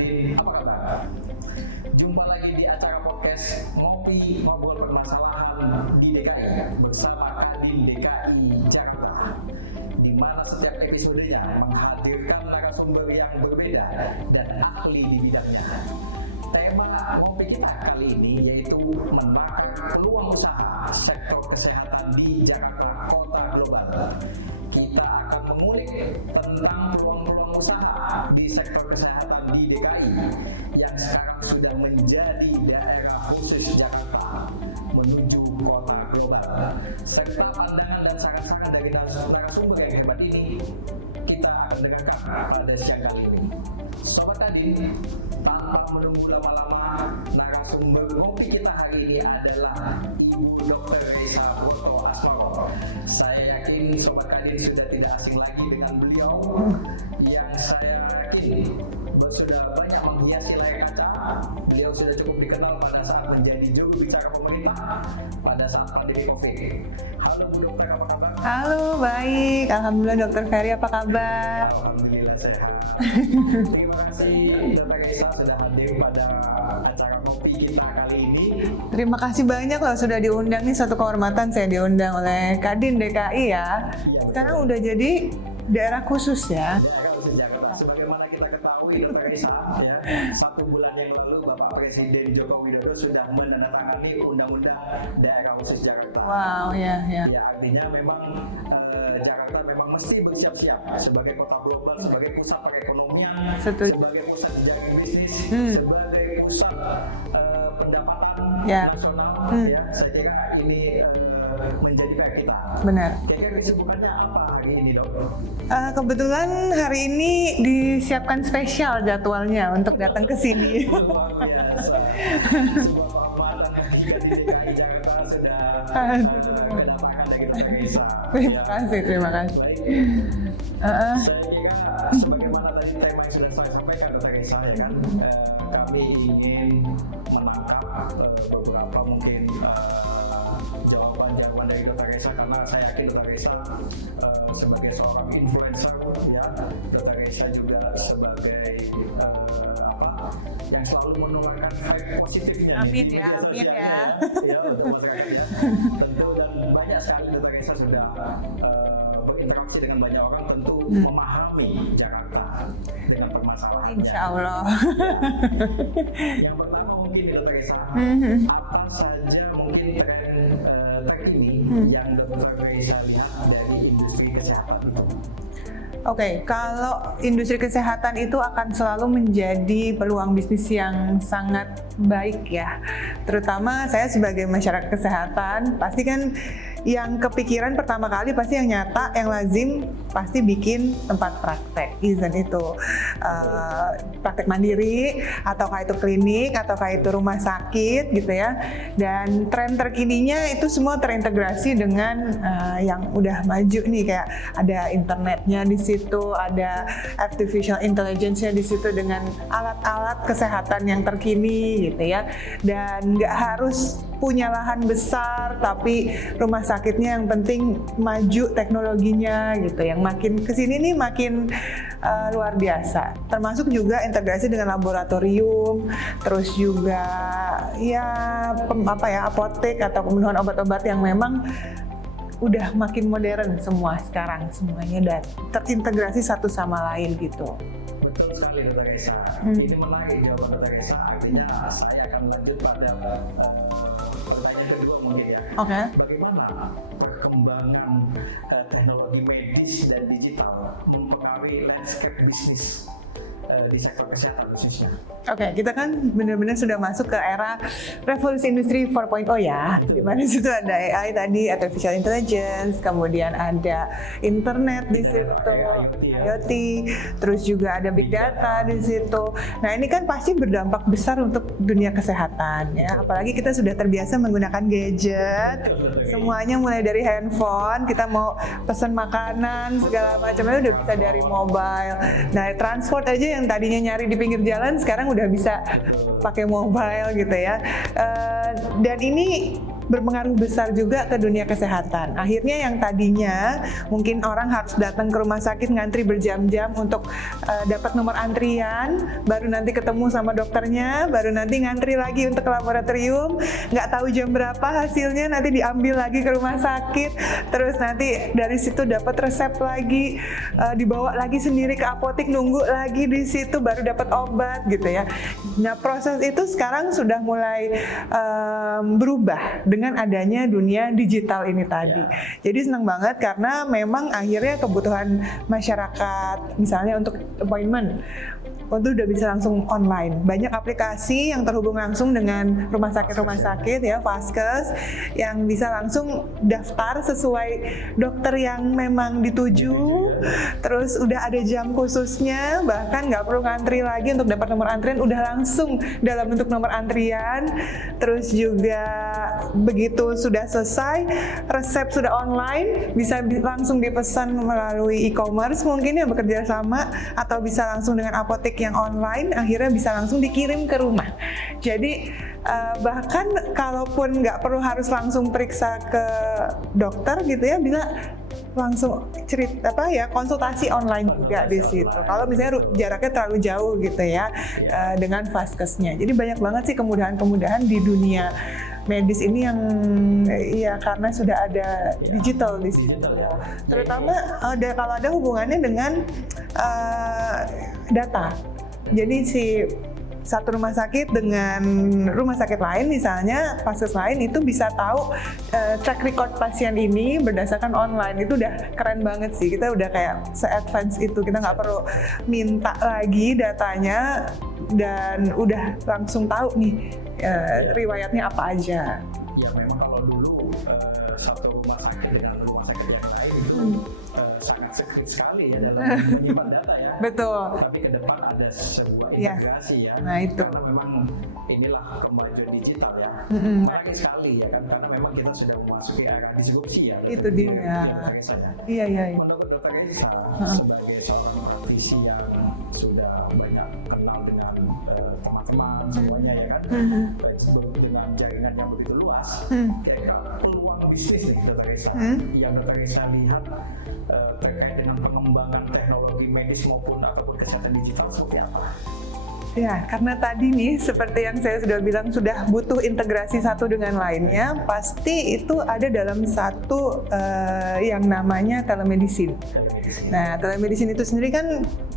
Kadin, apa kabar? Jumpa lagi di acara podcast Ngopi Ngobrol Permasalahan di DKI bersama Kadin DKI Jakarta, di mana setiap episodenya menghadirkan narasumber yang berbeda dan ahli di bidangnya. Tema ngopi kita kali ini yaitu membakar peluang usaha sektor kesehatan di Jakarta Kota Global. Kita akan mengulik tentang peluang-peluang usaha di sektor kesehatan di DKI yang sekarang sudah menjadi daerah khusus Jakarta menuju kota global. Serta pandangan dan saran-saran dari narasumber yang hebat ini kita akan dengarkan pada siang kali ini. Sobat Kadin, tanpa menunggu lama-lama, narasumber ngopi kita hari ini adalah Ibu Dr. Reza Woto Asmoro. Saya yakin Sobat Kadin sudah tidak asing lagi dengan beliau yang saya yakin sudah banyak menghiasi layar kaca. Beliau sudah cukup dikenal pada saat menjadi juru bicara pemerintah pada saat pandemi COVID. Halo Bu Dokter, apa kabar? Halo, baik. Alhamdulillah Dokter Ferry, apa kabar? Alhamdulillah sehat. Terima kasih Dokter Reza sudah hadir pada acara kopi kita kali ini. Terima kasih banyak loh sudah diundang, nih satu kehormatan saya diundang oleh Kadin DKI ya. Sekarang udah jadi daerah khusus ya. Sebagaimana kita ketahui Dokter Reza, ya, 1 bulan yang lalu Bapak Presiden Joko Widodo sudah menandatangani Undang-Undang Daerah Khusus Jakarta. Wow, ya. Ya, artinya memang Jakarta memang mesti bersiap-siap sebagai kota global, sebagai pusat perekonomian, Setuju. sebagai pusat jaring bisnis, sebagai pusat pendapatan nasional. Ya, saya kira ini menjadi PR kita. Benar. Kira-kira kesibukannya apa hari ini, Dok? Kebetulan hari ini disiapkan spesial jadwalnya untuk datang ke sini. Luar biasa. Sebuah kehormatan ketika di DKI Jakarta sudah mendapatkan dari Dokter Reza. Terima kasih. Baik. Saya kira sebagaimana tadi tema yang sudah saya sampaikan Dokter Reza, ya kan, kami ingin menangkap beberapa mungkin jawaban dari Dokter Reza, karena saya yakin Dokter Reza sebagai seorang influencer, ya, Dokter Reza juga sebagai yang selalu menularkan vibe positifnya. Amin ya. Ya, untuk masyarakat. Tentu dan banyak sekali Dokter Reza sudah berinteraksi dengan banyak orang, tentu memahami Jakarta dengan permasalahannya. Insya Allah. Yang pertama mungkin Dokter Reza, apa saja mungkin tren terkini yang Dokter Reza lihat dari industri kesehatan? Oke, kalau industri kesehatan itu akan selalu menjadi peluang bisnis yang sangat baik ya. Terutama saya sebagai masyarakat kesehatan, pasti kan yang kepikiran pertama kali pasti yang nyata, yang lazim pasti bikin tempat praktek. Izin itu praktek mandiri, ataukah itu klinik, ataukah itu rumah sakit gitu ya. Dan tren terkininya itu semua terintegrasi dengan yang udah maju nih, kayak ada internetnya di situ, ada artificial intelligence-nya di situ dengan alat-alat kesehatan yang terkini gitu ya. Dan nggak harus punya lahan besar, tapi rumah sakitnya yang penting maju teknologinya gitu. Yang makin kesini nih makin luar biasa. Termasuk juga integrasi dengan laboratorium, terus juga ya apotek atau pemenuhan obat-obat yang memang udah makin modern semua sekarang, semuanya dan terintegrasi satu sama lain gitu. Betul sekali Dokter Reza. Ini menarik jawaban Dokter Reza. Artinya saya akan lanjut pada pertanyaan kedua mungkin ya. Oke. Bagaimana perkembangan teknologi medis dan digital mempengaruhi landscape bisnis di sektor kesehatan khususnya? Oke, kita kan benar-benar sudah masuk ke era revolusi industri 4.0 ya, di mana situ ada AI tadi, artificial intelligence, kemudian ada internet di situ, IoT, terus juga ada big data di situ. Nah, ini kan pasti berdampak besar untuk dunia kesehatan ya, apalagi kita sudah terbiasa menggunakan gadget, semuanya mulai dari handphone, kita mau pesan makanan segala macamnya udah bisa dari mobile. Nah, transport aja yang tadinya nyari di pinggir jalan sekarang udah bisa pakai mobile gitu ya. Dan ini berpengaruh besar juga ke dunia kesehatan. Akhirnya yang tadinya mungkin orang harus datang ke rumah sakit ngantri berjam-jam untuk dapat nomor antrian, baru nanti ketemu sama dokternya, baru nanti ngantri lagi untuk ke laboratorium, nggak tahu jam berapa hasilnya, nanti diambil lagi ke rumah sakit, terus nanti dari situ dapat resep lagi, dibawa lagi sendiri ke apotek, nunggu lagi di situ baru dapat obat gitu ya. Nah, proses itu sekarang sudah mulai berubah dengan adanya dunia digital ini tadi. Jadi senang banget karena memang akhirnya kebutuhan masyarakat, misalnya untuk appointment, itu udah bisa langsung online. Banyak aplikasi yang terhubung langsung dengan rumah sakit ya, Vaskes, yang bisa langsung daftar sesuai dokter yang memang dituju. Terus udah ada jam khususnya, bahkan nggak perlu ngantri lagi untuk dapat nomor antrian, udah langsung dalam bentuk nomor antrian. Terus juga begitu sudah selesai, resep sudah online, bisa langsung dipesan melalui e-commerce mungkin yang bekerja sama, atau bisa langsung dengan apotek yang online, akhirnya bisa langsung dikirim ke rumah. Jadi bahkan kalaupun nggak perlu harus langsung periksa ke dokter gitu ya, bisa langsung konsultasi online juga di situ. Kalau misalnya jaraknya terlalu jauh gitu ya, dengan Vaskesnya. Jadi banyak banget sih kemudahan-kemudahan di dunia medis ini yang ya karena sudah ada digital di situ. Terutama kalau ada hubungannya dengan data. Jadi si satu rumah sakit dengan rumah sakit lain, misalnya Vaskes lain, itu bisa tahu track record pasien ini berdasarkan online. Itu udah keren banget sih, kita udah kayak se-advance itu, kita nggak perlu minta lagi datanya dan udah langsung tahu nih riwayatnya apa aja. Ya memang kalau dulu satu rumah sakit dengan rumah sakit yang lain itu sangat sekrit sekali ya dalam menyimpan data ya. Betul. Tapi ke depan ada sebuah integrasi ya. Nah itu. Karena memang inilah kemajuan digital ya. Menarik sekali ya kan, karena memang kita sudah memasuki era disrupsi ya. Itu dia. Iya. Menurut Dr. Reza, sebagai seorang praktisi yang sudah banyak kenal dengan teman-teman semuanya ya kan, baik dengan jaringan yang begitu luas, kira-kira peluang bisnis nih Dr. Reza yang Dr. Reza lihat terkait dengan pengembangan teknologi medis ataupun kesehatan digital seperti apa? Ya, karena tadi nih seperti yang saya sudah bilang, sudah butuh integrasi satu dengan lainnya, pasti itu ada dalam satu yang namanya telemedicine. Nah, telemedicine itu sendiri kan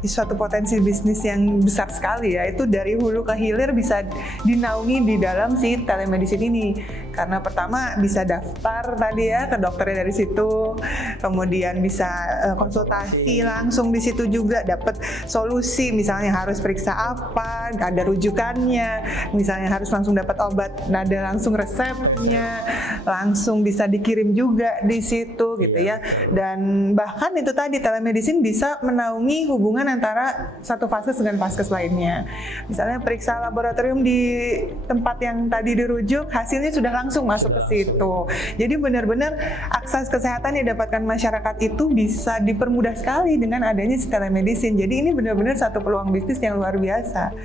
suatu potensi bisnis yang besar sekali ya. Itu dari hulu ke hilir bisa dinaungi di dalam si telemedicine ini. Karena pertama bisa daftar tadi ya ke dokternya dari situ, kemudian bisa konsultasi langsung di situ juga, dapat solusi, misalnya harus periksa apa, ada rujukannya, misalnya harus langsung dapat obat, ada langsung resepnya, langsung bisa dikirim juga di situ gitu ya. Dan bahkan itu tadi telemedicine bisa menaungi hubungan antara satu Vaskes dengan Vaskes lainnya. Misalnya periksa laboratorium di tempat yang tadi dirujuk, hasilnya sudah langsung masuk ke situ. Jadi benar-benar akses kesehatan yang didapatkan masyarakat itu bisa dipermudah sekali dengan adanya telemedicine. Jadi ini benar-benar satu peluang bisnis yang luar biasa.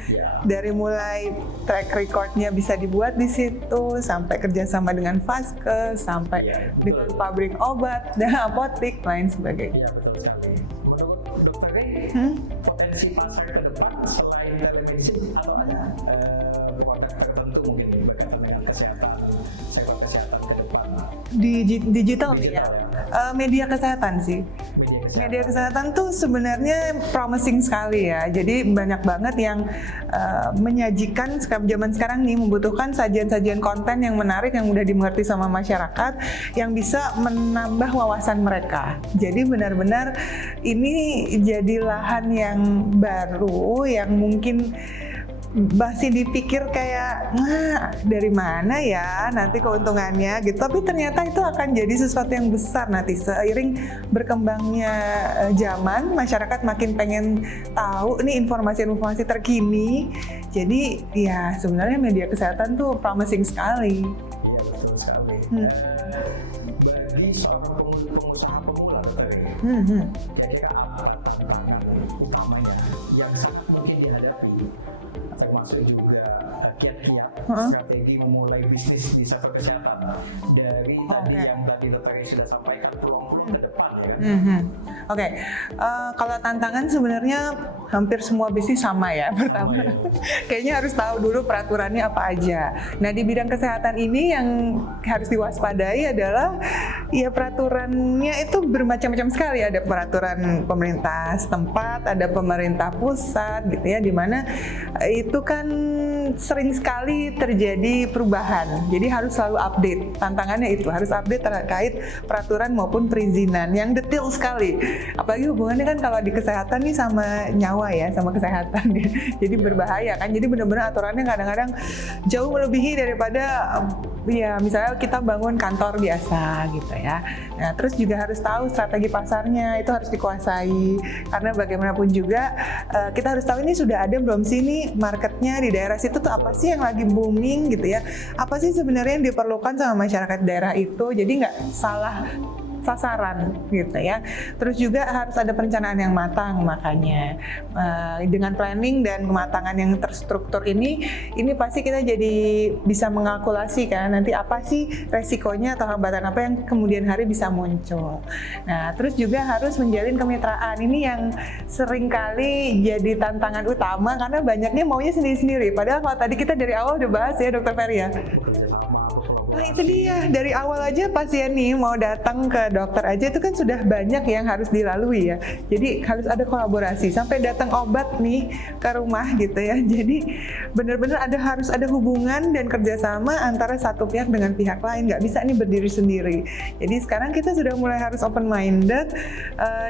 Dari mulai track recordnya bisa dibuat di situ, sampai kerjasama dengan Vaskes, sampai dengan pabrik obat dan apotek lain sebagainya. Iya betul sekali. Menurut Dr. Rey, potensi pasar ke depan selain telemedicine atau ada produk tertentu mungkin berkaitan dengan kesehatan, sektor kesehatan ke depan? Digital nih ya, media kesehatan sih. Media kesehatan tuh sebenarnya promising sekali ya. Jadi banyak banget yang menyajikan zaman sekarang nih, membutuhkan sajian-sajian konten yang menarik, yang mudah dimengerti sama masyarakat, yang bisa menambah wawasan mereka. Jadi benar-benar ini jadi lahan yang baru yang mungkin masih dipikir kayak, nah dari mana ya nanti keuntungannya gitu, tapi ternyata itu akan jadi sesuatu yang besar nanti seiring berkembangnya zaman, masyarakat makin pengen tahu nih informasi-informasi terkini. Jadi ya sebenarnya media kesehatan tuh promising sekali. Iya betul sekali. Bagi seorang pengusaha pemula tadi, kira-kira apa tantangan utamanya yang sangat mungkin dihadapi, termasuk juga kiat-kiat strategi memulai bisnis di sektor kesehatan Oke, kalau tantangan sebenarnya hampir semua bisnis sama ya. Pertama, kayaknya harus tahu dulu peraturannya apa aja. Nah, di bidang kesehatan ini yang harus diwaspadai adalah ya peraturannya itu bermacam-macam sekali. Ada peraturan pemerintah setempat, ada pemerintah pusat gitu ya, di mana itu kan sering sekali terjadi perubahan. Jadi harus selalu update. Tantangannya itu harus update terkait peraturan maupun perizinan yang detail sekali. Apalagi hubungannya kan kalau di kesehatan nih sama nyawa ya, sama kesehatan. Jadi berbahaya kan. Jadi benar-benar aturannya kadang-kadang jauh melebihi daripada ya misalnya kita bangun kantor biasa gitu ya. Nah, terus juga harus tahu strategi pasarnya, itu harus dikuasai. Karena bagaimanapun juga kita harus tahu ini sudah ada belum sih nih marketnya di daerah situ tuh apa sih yang lagi booming gitu ya. Apa sih sebenarnya yang diperlukan sama masyarakat daerah itu. Jadi nggak salah sasaran gitu ya. Terus juga harus ada perencanaan yang matang, makanya dengan planning dan kematangan yang terstruktur ini pasti kita jadi bisa mengalkulasi kan nanti apa sih resikonya atau hambatan apa yang kemudian hari bisa muncul. Nah, terus juga harus menjalin kemitraan. Ini yang seringkali jadi tantangan utama karena banyaknya maunya sendiri-sendiri. Padahal kalau tadi kita dari awal udah bahas ya Dokter Ferry ya. Nah itu dia, dari awal aja pasien nih mau datang ke dokter aja itu kan sudah banyak yang harus dilalui ya. Jadi harus ada kolaborasi sampai datang obat nih ke rumah gitu ya. Jadi benar-benar harus ada hubungan dan kerjasama antara satu pihak dengan pihak lain. Nggak bisa nih berdiri sendiri. Jadi sekarang kita sudah mulai harus open minded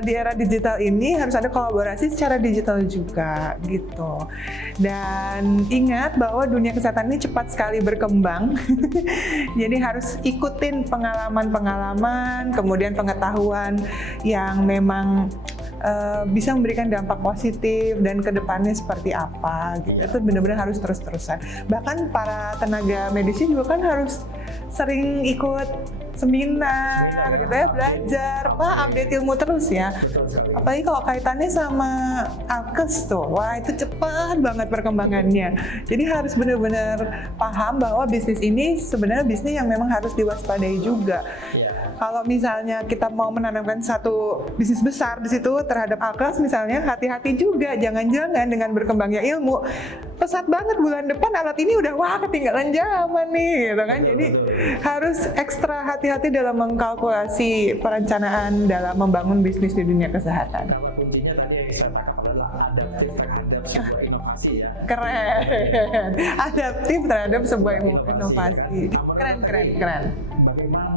di era digital ini harus ada kolaborasi secara digital juga gitu. Dan ingat bahwa dunia kesehatan ini cepat sekali berkembang. Jadi harus ikutin pengalaman-pengalaman, kemudian pengetahuan yang memang bisa memberikan dampak positif dan kedepannya seperti apa gitu. Itu benar-benar harus terus-terusan. Bahkan para tenaga medis juga kan harus sering ikut seminar gitu ya, belajar, update ilmu terus ya. Apalagi kalau kaitannya sama alkes tuh, wah itu cepat banget perkembangannya. Jadi harus benar-benar paham bahwa bisnis ini sebenarnya bisnis yang memang harus diwaspadai juga. Kalau misalnya kita mau menanamkan satu bisnis besar di situ terhadap alkes misalnya, hati-hati juga, jangan-jangan dengan berkembangnya ilmu pesat banget bulan depan alat ini udah ketinggalan zaman nih gitu kan. Jadi harus ekstra hati-hati dalam mengkalkulasi perencanaan dalam membangun bisnis di dunia kesehatan. Kalau kuncinya tadi yang saya tangkap adalah adaptif terhadap sebuah inovasi ya. Keren, adaptif terhadap sebuah inovasi. Keren. Bagaimana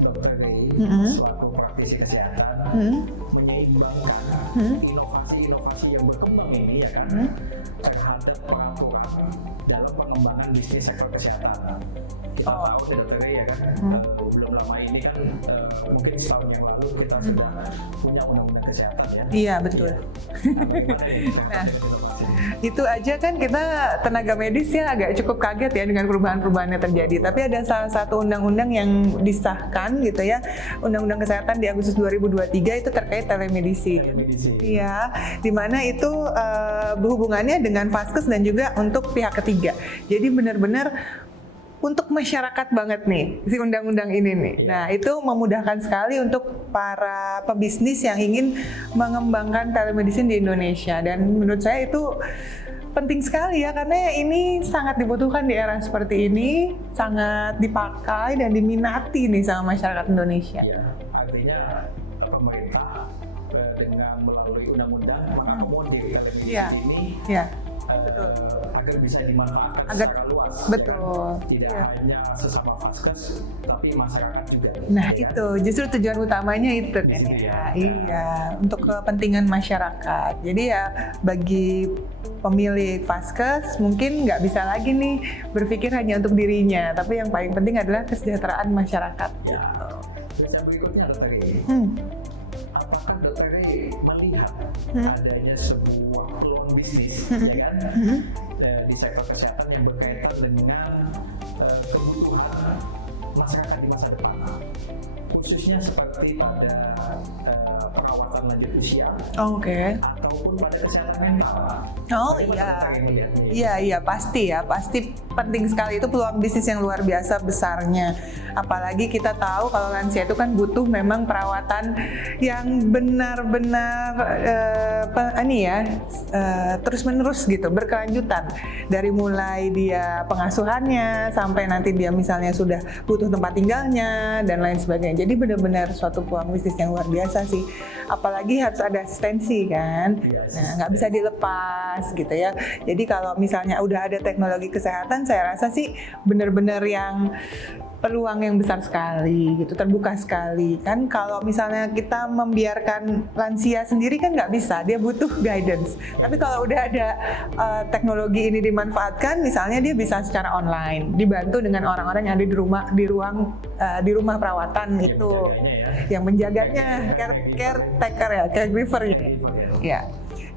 Dokter Ray selaku praktisi kesehatan menyeimbangkan inovasi-inovasi yang berkembang ini ya kan terhadap peraturan dalam pengembangan bisnis sektor kesehatan. Kita tahu Dokter Ray ya kan belum lama ini kan mungkin setahun yang lalu kita sudah punya undang-undang kesehatan ya. Iya betul. Nah, itu aja kan kita tenaga medis ya agak cukup kaget ya dengan perubahan-perubahan yang terjadi. Tapi ada salah satu undang-undang yang disahkan gitu ya, Undang-Undang Kesehatan di Agustus 2023 itu terkait telemedicine. Iya, di mana itu berhubungannya dengan vaskes dan juga untuk pihak ketiga. Jadi benar-benar untuk masyarakat banget nih si undang-undang ini nih. Nah itu memudahkan sekali untuk para pebisnis yang ingin mengembangkan telemedicine di Indonesia. Dan menurut saya itu penting sekali ya karena ini sangat dibutuhkan di era seperti ini, sangat dipakai dan diminati nih sama masyarakat Indonesia. Ya, artinya pemerintah dengan melalui undang-undang mengakomodir telemedicine ini. Ya. Betul. Agar bisa dimanfaatkan secara luas. Betul. Ya? Tidak hanya sesama vaskes, tapi masyarakat juga. Nah itu justru tujuan utamanya itu kan ya. Iya, untuk kepentingan masyarakat. Jadi ya bagi pemilik vaskes mungkin nggak bisa lagi nih berpikir hanya untuk dirinya, tapi yang paling penting adalah kesejahteraan masyarakat. Ya. Yang berikutnya Dokter Ray. Apakah Dokter Ray melihat adanya sebuah peluang bisnis ya kan di sektor kesehatan yang berkaitan dengan kebutuhan masyarakat di masa depan? khususnya seperti pada perawatan lanjut usia Oke. ataupun pada kesehatan mental. Oh Bagaimana iya. terkait melihatnya? Iya pasti ya, pasti penting sekali, itu peluang bisnis yang luar biasa besarnya. Apalagi kita tahu kalau lansia itu kan butuh memang perawatan yang benar-benar terus-menerus gitu, berkelanjutan. Dari mulai dia pengasuhannya sampai nanti dia misalnya sudah butuh tempat tinggalnya dan lain sebagainya. Jadi benar-benar suatu peluang bisnis yang luar biasa sih. Apalagi harus ada asistensi kan, nah nggak bisa dilepas gitu ya. Jadi kalau misalnya udah ada teknologi kesehatan, saya rasa sih benar-benar yang peluang yang besar sekali gitu, terbuka sekali kan. Kalau misalnya kita membiarkan lansia sendiri kan nggak bisa, dia butuh guidance. Tapi kalau udah ada teknologi ini dimanfaatkan, misalnya dia bisa secara online, dibantu dengan orang-orang yang ada di rumah perawatan itu, yang menjaganya, caretaker ya, caregiver ya.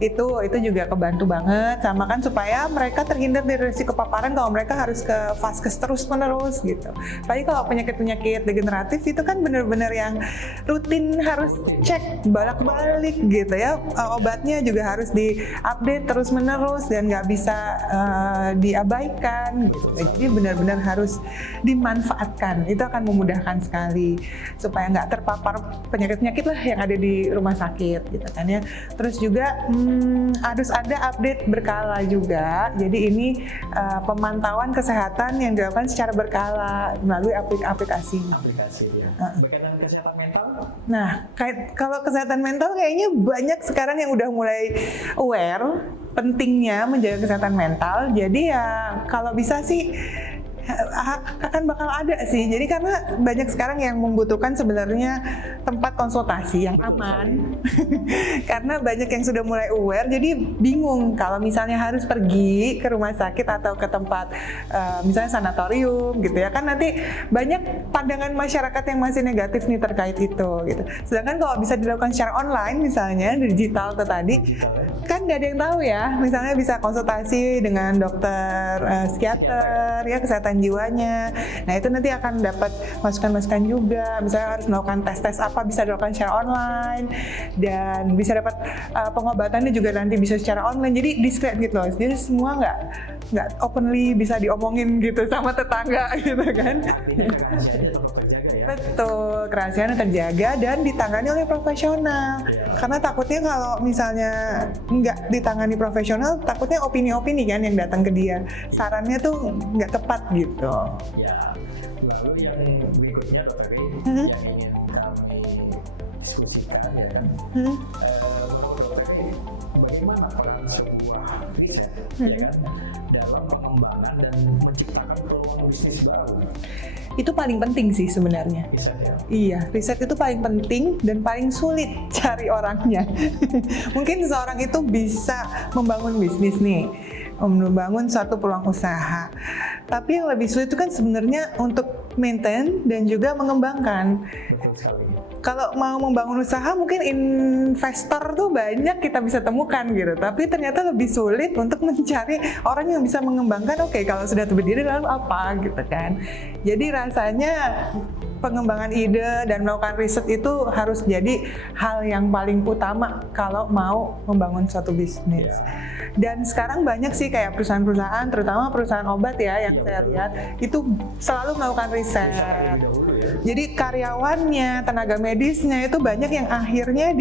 Itu juga kebantu banget, sama kan supaya mereka terhindar dari risiko paparan kalau mereka harus ke vaskes terus-menerus gitu. Tapi kalau penyakit-penyakit degeneratif itu kan benar-benar yang rutin harus cek balik-balik gitu ya. Obatnya juga harus diupdate terus-menerus dan nggak bisa diabaikan gitu. Jadi benar-benar harus dimanfaatkan. Itu akan memudahkan sekali supaya nggak terpapar penyakit-penyakit lah yang ada di rumah sakit gitu kan ya. Terus juga harus ada update berkala juga. Jadi ini pemantauan kesehatan yang dilakukan secara berkala melalui aplikasi. Aplikasi ya. Berkaitan kesehatan mental? Nah, kalau kesehatan mental kayaknya banyak sekarang yang udah mulai aware pentingnya menjaga kesehatan mental. Jadi ya kalau bisa sih akan bakal ada sih. Jadi karena banyak sekarang yang membutuhkan sebenarnya tempat konsultasi yang aman. Karena banyak yang sudah mulai aware, jadi bingung kalau misalnya harus pergi ke rumah sakit atau ke tempat misalnya sanatorium gitu ya. Kan nanti banyak pandangan masyarakat yang masih negatif nih terkait itu gitu. Sedangkan kalau bisa dilakukan secara online misalnya, digital itu tadi, kan nggak ada yang tahu ya. Misalnya bisa konsultasi dengan dokter psikiater ya, kesehatan jiwanya. Nah itu nanti akan dapat masukan-masukan juga. Misalnya harus melakukan tes-tes apa, bisa dilakukan secara online, dan bisa dapat pengobatannya juga nanti bisa secara online. Jadi diskret gitu loh. Jadi semua nggak openly bisa diomongin gitu sama tetangga gitu kan. Betul, kerahasiaannya terjaga dan ditangani oleh profesional. Karena takutnya kalau misalnya nggak ditangani profesional, takutnya opini-opini kan yang datang ke dia. Sarannya tuh nggak tepat gitu. Ya, lalu yang berikutnya dokter yang ingin kami diskusikan ya kan. Dokter, bagaimana peran sebuah riset ya kan dalam pengembangan dan menciptakan peluang bisnis baru? Itu paling penting sih sebenarnya. Riset ya? Iya, riset itu paling penting dan paling sulit cari orangnya. Mungkin seseorang itu bisa membangun bisnis nih, membangun suatu peluang usaha. Tapi yang lebih sulit itu kan sebenarnya untuk maintain dan juga mengembangkan. Betul sekali. Kalau mau membangun usaha mungkin investor tuh banyak kita bisa temukan gitu, tapi ternyata lebih sulit untuk mencari orang yang bisa mengembangkan. Oke, kalau sudah berdiri lalu apa gitu kan. Jadi rasanya pengembangan ide dan melakukan riset itu harus jadi hal yang paling utama kalau mau membangun suatu bisnis. Dan sekarang banyak sih kayak perusahaan-perusahaan, terutama perusahaan obat ya yang saya lihat itu selalu melakukan riset. Jadi karyawannya, tenaga medisnya itu banyak yang akhirnya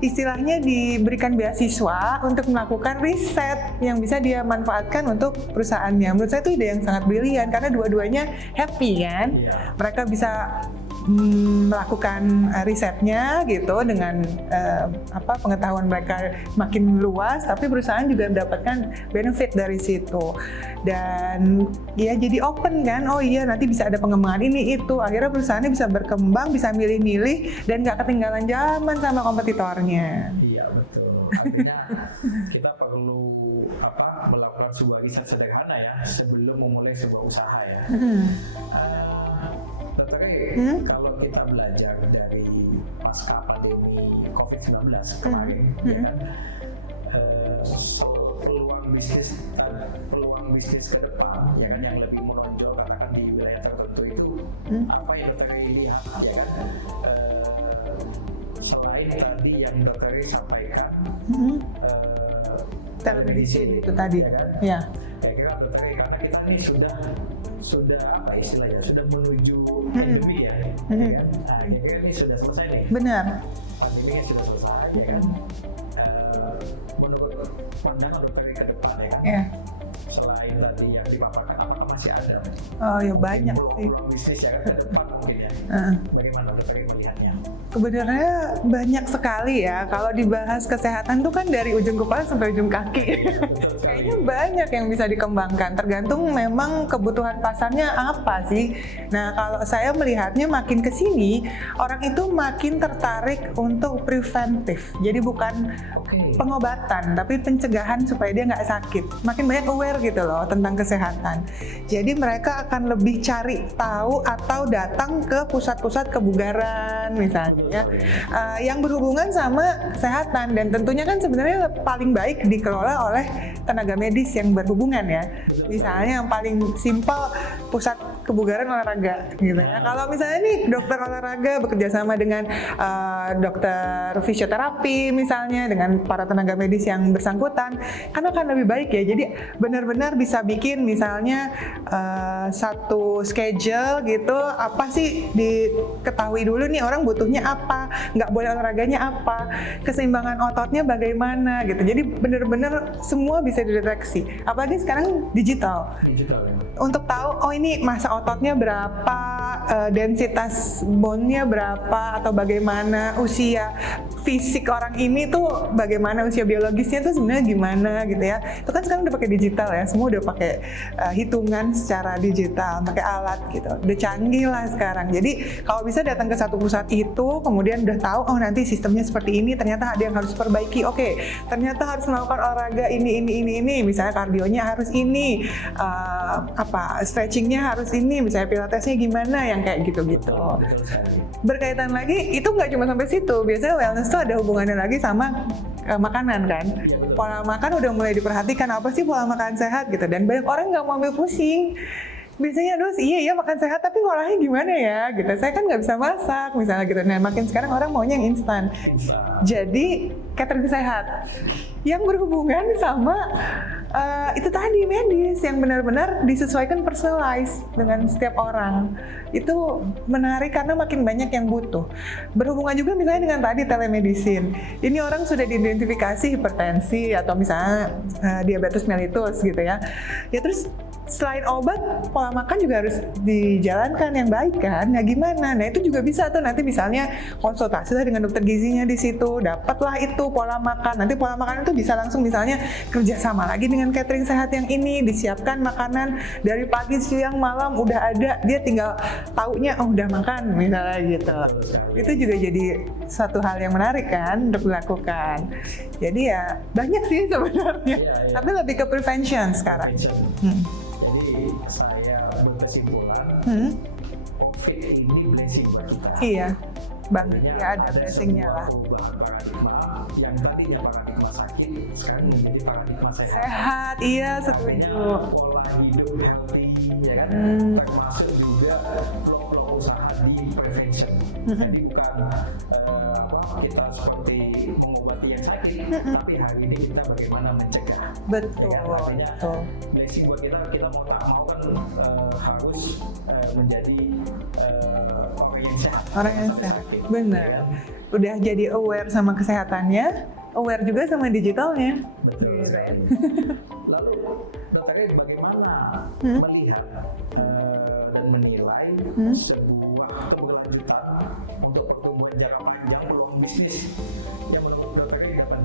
istilahnya diberikan beasiswa untuk melakukan riset yang bisa dia manfaatkan untuk perusahaannya. Menurut saya itu ide yang sangat brilian karena dua-duanya happy kan. Mereka bisa melakukan risetnya gitu dengan pengetahuan mereka makin luas, tapi perusahaan juga mendapatkan benefit dari situ. Dan ya jadi open kan, oh iya nanti bisa ada pengembangan ini itu, akhirnya perusahaannya bisa berkembang, bisa milih-milih dan nggak ketinggalan zaman sama kompetitornya. Iya betul. Artinya kita perlu melakukan sebuah riset sederhana ya sebelum memulai sebuah usaha ya. Kalau kita belajar dari pasca pandemi COVID-19 kemarin, peluang bisnis peluang bisnis ke depan, ya kan, yang lebih menonjol katakan di wilayah tertentu itu, apa yang dokter lihat, ya kan, selain tadi yang dokter sampaikan, telemedicine itu tadi, ya kan? ya. Saya kira dokter, karena kita ini sudah apa istilahnya, sudah menuju pandemi ya, ya kan? Nah, saya kira ini sudah selesai nih. Benar. Pandeminya sudah selesai, ya kan? Menurut pandangan dokter ke depan, ya kan? Ya. Selain tadi yang dipaparkan, apakah masih ada Oh ya banyak sih. peluang bisnis yang ke depan mungkin ya? Bagaimana dokter melihatnya? Sebenarnya banyak sekali ya. Kalau dibahas kesehatan tuh kan dari ujung kepala sampai ujung kaki. Kayaknya banyak yang bisa dikembangkan. Tergantung memang kebutuhan pasarnya apa sih. Nah kalau saya melihatnya makin ke sini, orang itu makin tertarik untuk preventif. Jadi bukan pengobatan, tapi pencegahan supaya dia nggak sakit. Makin banyak aware gitu loh tentang kesehatan. Jadi mereka akan lebih cari tahu atau datang ke pusat-pusat kebugaran misalnya. Yang berhubungan sama kesehatan, dan tentunya kan sebenarnya paling baik dikelola oleh tenaga medis yang berhubungan ya. Misalnya yang paling simpel pusat kebugaran olahraga gitu ya. Kalau misalnya nih dokter olahraga bekerja sama dengan dokter fisioterapi misalnya, dengan para tenaga medis yang bersangkutan, kan akan lebih baik ya. Jadi benar-benar bisa bikin misalnya satu schedule gitu, apa sih diketahui dulu nih orang butuhnya apa, nggak boleh olahraganya apa, keseimbangan ototnya bagaimana gitu. Jadi benar-benar semua bisa dideteksi. Apalagi sekarang digital. Untuk tahu, oh ini masa ototnya berapa, densitas bone-nya berapa, atau bagaimana usia fisik orang ini tuh, bagaimana usia biologisnya tuh sebenarnya gimana gitu ya. Itu kan sekarang udah pakai digital ya, semua udah pakai hitungan secara digital, pakai alat gitu. Udah canggih lah sekarang. Jadi kalau bisa datang ke satu pusat itu, kemudian udah tahu, oh nanti sistemnya seperti ini, ternyata ada yang harus perbaiki. Oke, ternyata harus melakukan olahraga ini. Misalnya kardionya harus ini, stretchingnya harus ini, misalnya pilatesnya gimana, yang kayak gitu-gitu. Berkaitan lagi, itu nggak cuma sampai situ. Biasanya wellness tuh ada hubungannya lagi sama makanan kan. Pola makan udah mulai diperhatikan, apa sih pola makan sehat gitu. Dan banyak orang nggak mau ambil pusing. Biasanya aduh iya makan sehat tapi ngolahnya gimana ya gitu. Saya kan nggak bisa masak misalnya gitu. Nah makin sekarang orang maunya yang instan. Jadi catering sehat yang berhubungan sama itu tadi medis yang benar-benar disesuaikan, personalize dengan setiap orang. Itu menarik karena makin banyak yang butuh. Berhubungan juga misalnya dengan tadi telemedicine. Ini orang sudah diidentifikasi hipertensi atau misalnya diabetes mellitus gitu ya. Ya terus selain obat, pola makan juga harus dijalankan yang baik kan? Nah gimana? Nah itu juga bisa tuh nanti misalnya konsultasi lah dengan dokter gizinya di situ, dapatlah itu pola makan. Nanti pola makan itu bisa langsung misalnya kerjasama lagi dengan catering sehat yang ini, disiapkan makanan dari pagi, siang, malam udah ada, dia tinggal taunya oh udah makan misalnya gitu. Itu juga jadi satu hal yang menarik kan untuk dilakukan. Jadi ya banyak sih sebenarnya, tapi lebih ke prevention sekarang. Jadi saya berkesimpulan, COVID ini blessing buat kita. Iya, banget ya, ada blessingnya lah. Perubahan paradigma yang tadinya paradigma sakit sekarang menjadi paradigma sehat. Sehat, iya setuju. Pola hidup healthy, ya kan? Termasuk juga peluang usaha di prevention. Jadi bukan kita seperti mengobati yang sakit, tapi hari ini kita bagaimana mencegah. Betul. Ya, artinya blessing buat kita mau tak mau kan harus menjadi orang yang sehat. Orang yang sehat, benar. Udah jadi aware sama kesehatannya, aware juga sama digitalnya. Betul. Gitu ya. Lalu dokter bagaimana melihat dan menilai sebuah keberlanjutan untuk pertumbuhan jangka panjang peluang bisnis yang menurut dokter dapat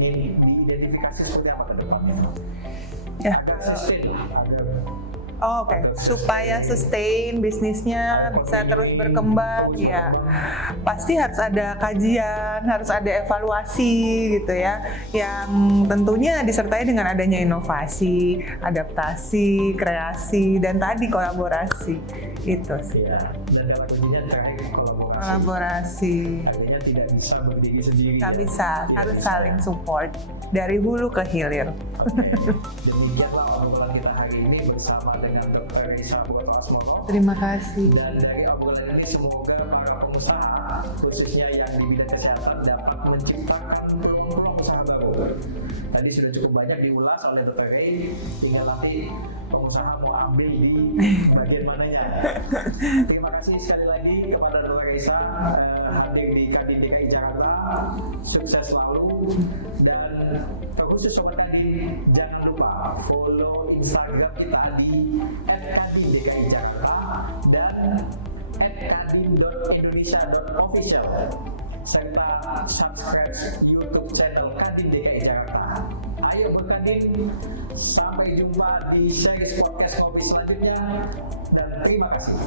diidentifikasi seperti apa ke depannya? Ya. Sustain agar Oke, supaya sustain bisnisnya bisa terus berkembang ya pasti harus ada kajian, harus ada evaluasi gitu ya, yang tentunya disertai dengan adanya inovasi, adaptasi, kreasi, dan tadi kolaborasi. Itu sih. ya, dan dalam kuncinya cari kolaborasi Kolaborasi. Artinya tidak bisa berdiri sendiri. Nggak bisa, harus saling support dari hulu ke hilir. Demikianlah obrolan kita hari ini bersama dengan Dr. Reisa Asmono. Terima kasih. Dan dari obrolan ini semoga para pengusaha khususnya yang di bidang kesehatan dapat menciptakan peluang-peluang usaha baru. Tadi sudah cukup banyak diulas oleh Dr. Rey, tinggal nanti pengusaha mau ambil di bagian mananya. Terima kasih sekali lagi kepada Dr. Reisa hadir di Kadin DKI Jakarta. Sukses selalu dan khusus Sobat Kadin, jangan lupa follow Instagram kita di @kadindki Jakarta dan @kadin.indonesia.official serta subscribe YouTube channel Kadin DKI Jakarta. Ayo berkadin, sampai jumpa di series podcast Ngopi selanjutnya dan terima kasih.